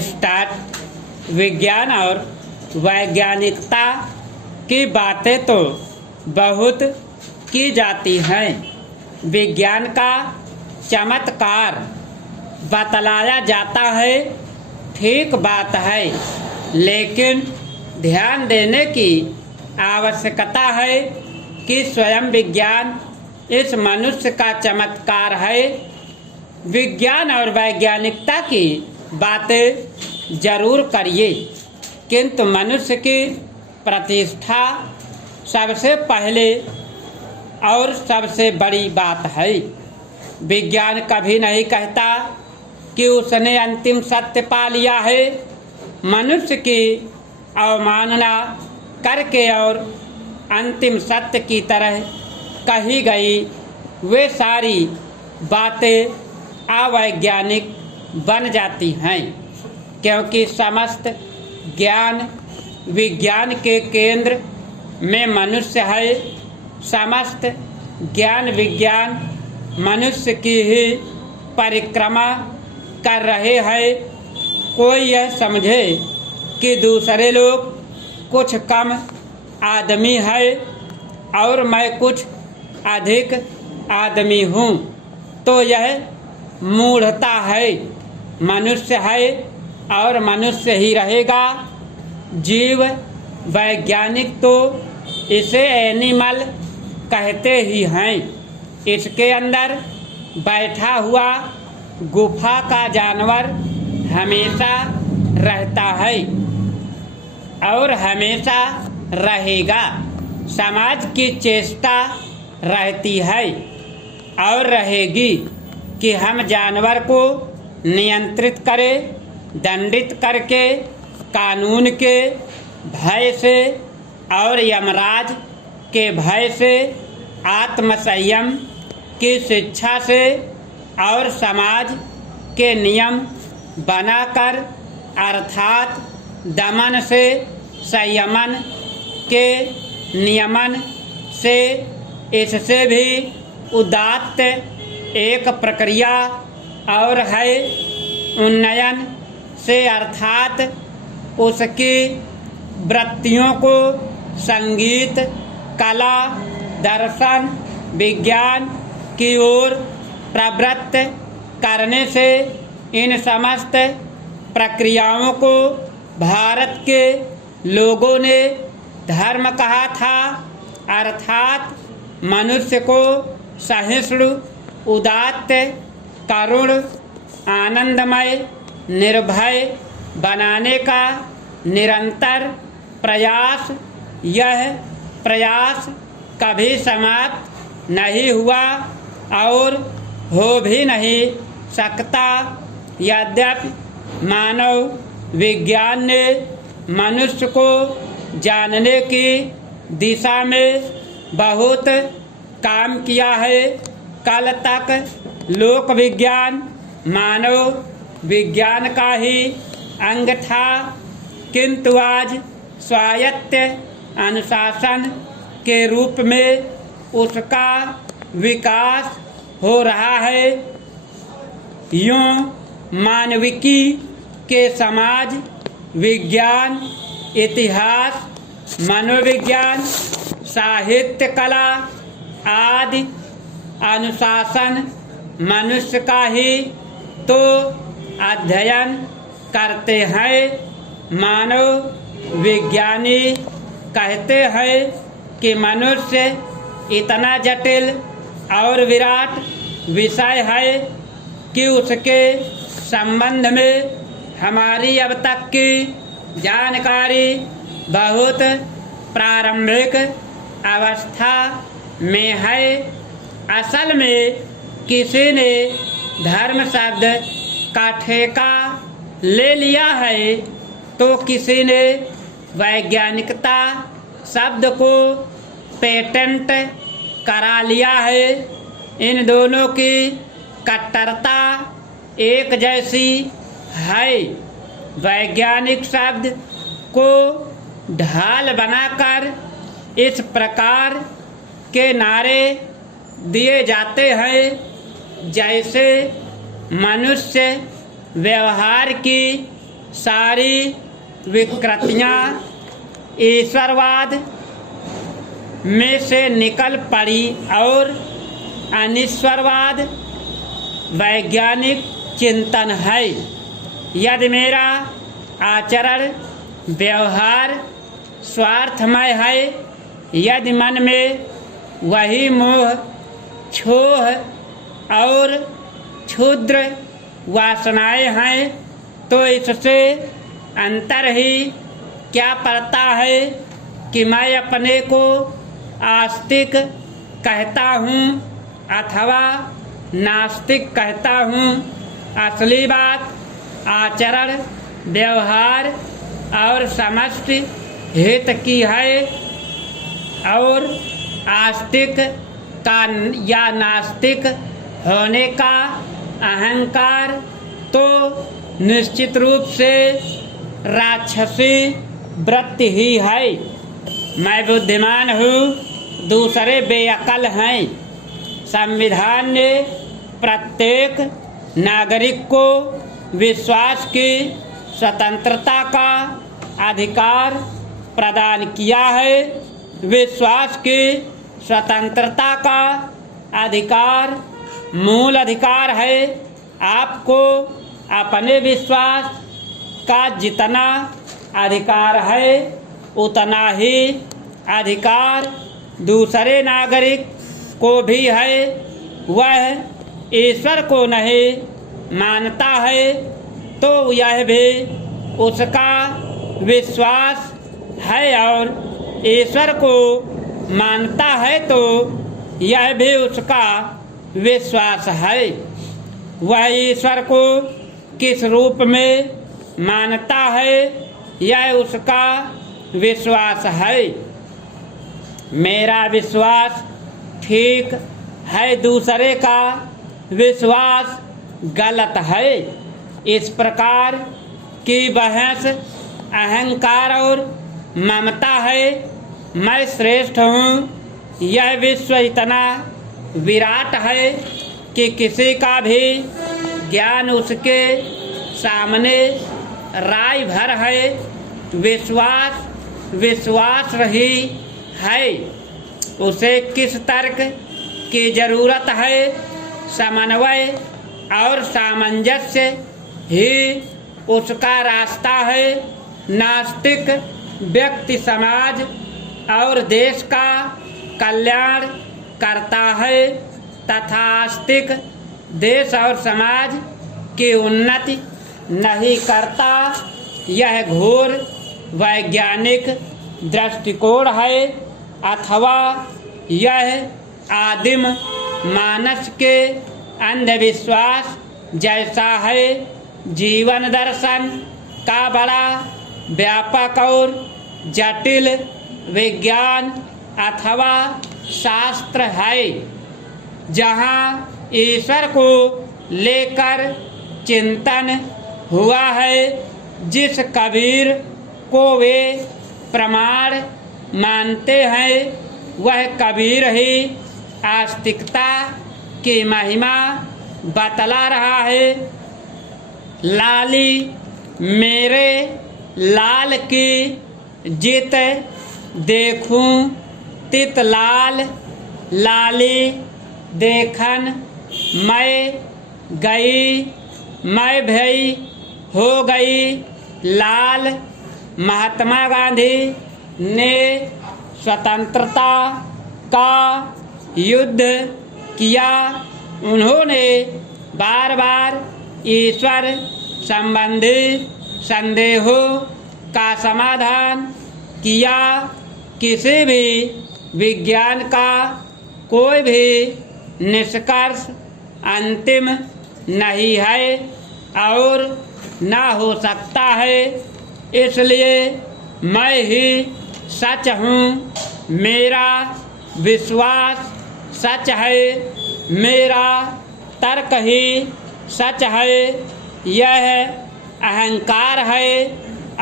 Start. विज्ञान और वैज्ञानिकता की बातें तो बहुत की जाती हैं। विज्ञान का चमत्कार बतलाया जाता है, ठीक बात है, लेकिन ध्यान देने की आवश्यकता है कि स्वयं विज्ञान इस मनुष्य का चमत्कार है। विज्ञान और वैज्ञानिकता की बातें जरूर करिए, किंतु मनुष्य की प्रतिष्ठा सबसे पहले और सबसे बड़ी बात है। विज्ञान कभी नहीं कहता कि उसने अंतिम सत्य पा लिया है। मनुष्य की अवमानना करके और अंतिम सत्य की तरह कही गई वे सारी बातें अवैज्ञानिक बन जाती हैं, क्योंकि समस्त ज्ञान विज्ञान के केंद्र में मनुष्य है। समस्त ज्ञान विज्ञान मनुष्य की ही परिक्रमा कर रहे हैं। कोई यह समझे कि दूसरे लोग कुछ कम आदमी है और मैं कुछ अधिक आदमी हूँ, तो यह मूढ़ता है। मनुष्य है और मनुष्य ही रहेगा। जीव वैज्ञानिक तो इसे एनिमल कहते ही हैं। इसके अंदर बैठा हुआ गुफा का जानवर हमेशा रहता है और हमेशा रहेगा। समाज की चेष्टा रहती है और रहेगी कि हम जानवर को नियंत्रित करें, दंडित करके कानून के भय से और यमराज के भय से, आत्मसंयम की शिक्षा से और समाज के नियम बनाकर, अर्थात दमन से संयमन के नियमन से, इससे भी उदात्त एक प्रक्रिया और है उन्नयन से, अर्थात उसकी वृत्तियों को संगीत, कला, दर्शन, विज्ञान की ओर प्रवृत्त करने से। इन समस्त प्रक्रियाओं को भारत के लोगों ने धर्म कहा था, अर्थात मनुष्य को सहिष्णु, उदात्त, करुण, आनंदमय, निर्भय बनाने का निरंतर प्रयास। यह प्रयास कभी समाप्त नहीं हुआ और हो भी नहीं सकता। यद्यपि मानव विज्ञान ने मनुष्य को जानने की दिशा में बहुत काम किया है। कल तक लोक विज्ञान मानव विज्ञान का ही अंग था, किंतु आज स्वायत्त अनुशासन के रूप में उसका विकास हो रहा है। यूँ मानविकी के समाज विज्ञान, इतिहास, मनोविज्ञान, साहित्य, कला आदि अनुशासन मनुष्य का ही तो अध्ययन करते हैं। मानव विज्ञानी कहते हैं कि मनुष्य इतना जटिल और विराट विषय है कि उसके संबंध में हमारी अब तक की जानकारी बहुत प्रारंभिक अवस्था में है। असल में किसी ने धर्म शब्द का ठेका ले लिया है, तो किसी ने वैज्ञानिकता शब्द को पेटेंट करा लिया है। इन दोनों की कट्टरता एक जैसी है। वैज्ञानिक शब्द को ढाल बनाकर इस प्रकार के नारे दिए जाते हैं जैसे मनुष्य व्यवहार की सारी विकृतियाँ ईश्वरवाद में से निकल पड़ी और अनीश्वरवाद वैज्ञानिक चिंतन है। यदि मेरा आचरण व्यवहार स्वार्थमय है, यदि मन में वही मोह, क्षोभ और क्षुद्र वासनाएं हैं, तो इससे अंतर ही क्या पड़ता है कि मैं अपने को आस्तिक कहता हूँ अथवा नास्तिक कहता हूँ। असली बात आचरण, व्यवहार और समष्टि हित की है और आस्तिक का या नास्तिक होने का अहंकार तो निश्चित रूप से राक्षसी वृत्ति ही है। मैं बुद्धिमान हूँ, दूसरे बेअकल हैं। संविधान ने प्रत्येक नागरिक को विश्वास की स्वतंत्रता का अधिकार प्रदान किया है। विश्वास की स्वतंत्रता का अधिकार मूल अधिकार है। आपको अपने विश्वास का जितना अधिकार है उतना ही अधिकार दूसरे नागरिक को भी है। वह ईश्वर को नहीं मानता है तो यह भी उसका विश्वास है और ईश्वर को मानता है तो यह भी उसका विश्वास है। वह ईश्वर को किस रूप में मानता है यह उसका विश्वास है। मेरा विश्वास ठीक है, दूसरे का विश्वास गलत है। इस प्रकार की बहस अहंकार और ममता है। मैं श्रेष्ठ हूँ, यह विश्व इतना विराट है कि किसी का भी ज्ञान उसके सामने राय भर है। विश्वास विश्वास रही है, उसे किस तर्क की जरूरत है। समन्वय और सामंजस्य ही उसका रास्ता है। नास्तिक व्यक्ति समाज और देश का कल्याण करता है तथा आस्तिक देश और समाज की उन्नति नहीं करता। यह घोर वैज्ञानिक दृष्टिकोण है अथवा यह आदिम मानस के अंधविश्वास जैसा है। जीवन दर्शन का बड़ा व्यापक और जटिल विज्ञान अथवा शास्त्र है, जहाँ ईश्वर को लेकर चिंतन हुआ है। जिस कबीर को वे प्रमाण मानते हैं वह कबीर ही आस्तिकता की महिमा बतला रहा है। लाली मेरे लाल की जित देखूं तित लाल, लाली देखन मैं गई, मैं भई हो गई लाल। महात्मा गांधी ने स्वतंत्रता का युद्ध किया। उन्होंने बार बार ईश्वर संबंधी संदेहों का समाधान किया। किसी भी विज्ञान का कोई भी निष्कर्ष अंतिम नहीं है और ना हो सकता है। इसलिए मैं ही सच हूँ, मेरा विश्वास सच है, मेरा तर्क ही सच है। यह अहंकार है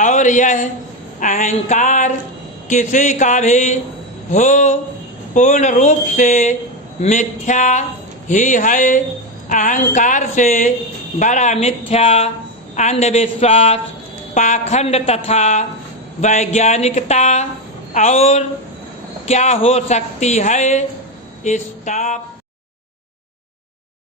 और यह अहंकार किसी का भी हो पूर्ण रूप से मिथ्या ही है। अहंकार से बड़ा मिथ्या अंधविश्वास पाखंड तथा वैज्ञानिकता और क्या हो सकती है? स्टॉप।